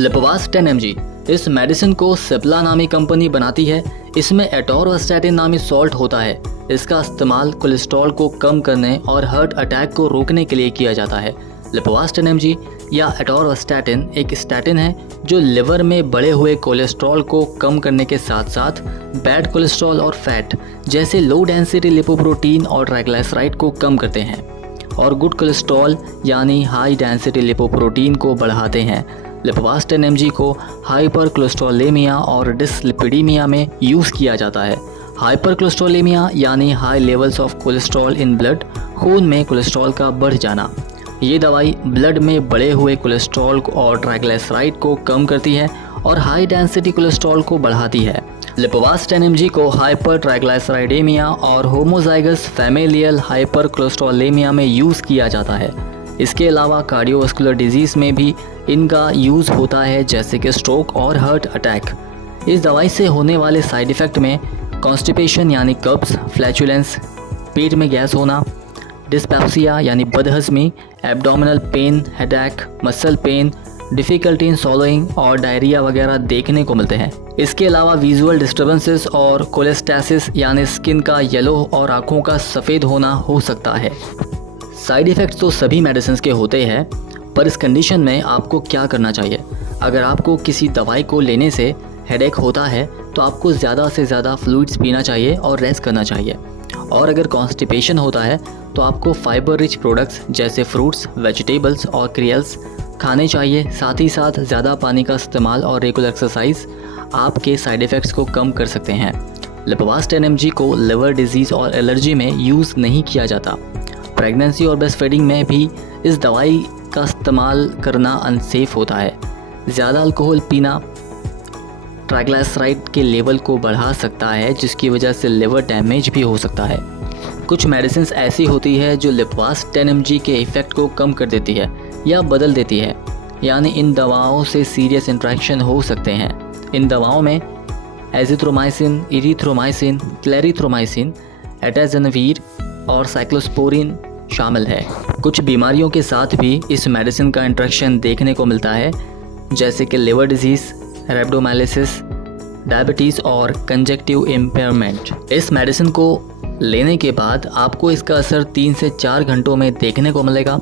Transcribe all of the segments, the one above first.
लिपवास 10 mg। इस मेडिसिन को सिप्ला नामी कंपनी बनाती है। इसमें एटोरवास्टैटिन नामी सॉल्ट होता है। इसका इस्तेमाल कोलेस्ट्रॉल को कम करने और हार्ट अटैक को रोकने के लिए किया जाता है। लिपवास 10 mg या एटोरवास्टैटिन एक स्टैटिन है जो लिवर में बढ़े हुए कोलेस्ट्रॉल को कम करने के साथ साथ बैड कोलेस्ट्रॉल और फैट जैसे लो डेंसिटी लिपोप्रोटीन और ट्राइग्लिसराइड को कम करते हैं और गुड कोलेस्ट्रॉल यानी हाई डेंसिटी लिपोप्रोटीन को बढ़ाते हैं। लिपवास 10 mg को हाइपर कोलेस्ट्रोलेमिया और डिसलिपिडीमिया में यूज़ किया जाता है। हाइपर कोलेस्ट्रोलेमिया यानी high levels of cholesterol in blood, खून में कोलेस्ट्रॉल का बढ़ जाना। ये दवाई ब्लड में बढ़े हुए कोलेस्ट्रॉल और ट्राइग्लिसराइड को कम करती है और हाई डेंसिटी कोलेस्ट्रॉल को बढ़ाती है। लिपवास 10 mg को हाइपर ट्राइग्लिसराइडेमिया और होमोजाइगस फैमिलियल हाइपर कोलेस्ट्रोलेमिया में यूज़ किया जाता है। इसके अलावा कार्डियोवास्कुलर डिजीज़ में भी इनका यूज़ होता है जैसे कि स्ट्रोक और हार्ट अटैक। इस दवाई से होने वाले साइड इफ़ेक्ट में कॉन्स्टिपेशन यानी कब्ज़, फ्लैचुलेंस, पेट में गैस होना, डिस्पेप्सिया यानी बदहज़मी, abdominal pain, headache, muscle pain, difficulty in swallowing और डायरिया वगैरह देखने को मिलते हैं। इसके अलावा विजुअल डिस्टर्बेंसेस और कोलेस्टेसिस यानी स्किन का येलो और आँखों का सफ़ेद होना हो सकता है। साइड इफ़ेक्ट्स तो सभी मेडिसिन के होते हैं, पर इस कंडीशन में आपको क्या करना चाहिए? अगर आपको किसी दवाई को लेने से हेडेक होता है तो आपको ज़्यादा से ज़्यादा फ्लूइड्स पीना चाहिए और रेस्ट करना चाहिए। और अगर कॉन्स्टिपेशन होता है तो आपको फाइबर रिच प्रोडक्ट्स जैसे फ्रूट्स, वेजिटेबल्स और क्रियल्स खाने चाहिए। साथ ही साथ ज़्यादा पानी का इस्तेमाल और रेगुलर एक्सरसाइज आपके साइड इफ़ेक्ट्स को कम कर सकते हैं। लिपवास 10 mg को लिवर डिजीज़ और एलर्जी में यूज़ नहीं किया जाता। प्रेगनेंसी और ब्रेस्ट फीडिंग में भी इस दवाई का इस्तेमाल करना अनसेफ होता है। ज़्यादा अल्कोहल पीना ट्राइग्लिसराइड के लेवल को बढ़ा सकता है जिसकी वजह से लिवर डैमेज भी हो सकता है। कुछ मेडिसिन ऐसी होती है जो लिपवास 10 mg के इफ़ेक्ट को कम कर देती है या बदल देती है, यानी इन दवाओं से सीरियस इंटरेक्शन हो सकते हैं। इन दवाओं में एजिथ्रोमाइसिन, इरिथ्रोमाइसिन, क्लेरिथ्रोमाइसिन, एटाज़ोनवीर और साइक्लोस्पोरिन शामिल है। कुछ बीमारियों के साथ भी इस मेडिसिन का इंटरेक्शन देखने को मिलता है जैसे कि लिवर डिजीज़, रेब्डोमाइलिसिस, डायबिटीज़ और कंजक्टिव इम्पेयरमेंट। इस मेडिसिन को लेने के बाद आपको इसका असर 3 से 4 घंटों में देखने को मिलेगा।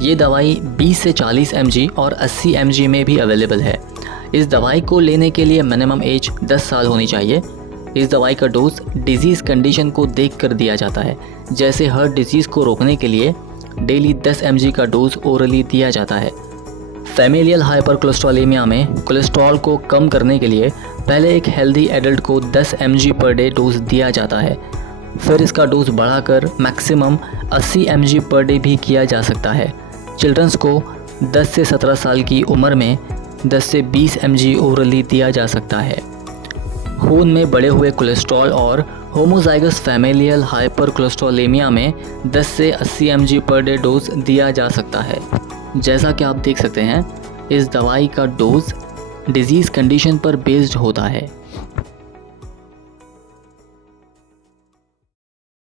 ये दवाई 20 से 40 mg और 80 mg में भी अवेलेबल है। इस दवाई को लेने के लिए मिनिमम एज 10 साल होनी चाहिए। इस दवाई का डोज डिजीज़ कंडीशन को देखकर दिया जाता है। जैसे हार्ट डिजीज़ को रोकने के लिए डेली 10 mg का डोज ओरली दिया जाता है। फैमिलियल हाइपर कोलेस्ट्रोलेमिया में कोलेस्ट्रॉल को कम करने के लिए पहले एक हेल्दी एडल्ट को 10 mg पर डे डोज दिया जाता है। फिर इसका डोज बढ़ाकर मैक्सिमम 80 mg पर डे भी किया जा सकता है। चिल्ड्रंस को 10 से 17 साल की उम्र में 10 से 20 mg ओरली दिया जा सकता है। खून में बढ़े हुए कोलेस्ट्रॉल और होमोजाइगस फैमिलियल हाइपर कोलेस्ट्रोलेमिया में 10 से 80 mg पर डे डोज दिया जा सकता है। जैसा कि आप देख सकते हैं, इस दवाई का डोज डिजीज़ कंडीशन पर बेस्ड होता है।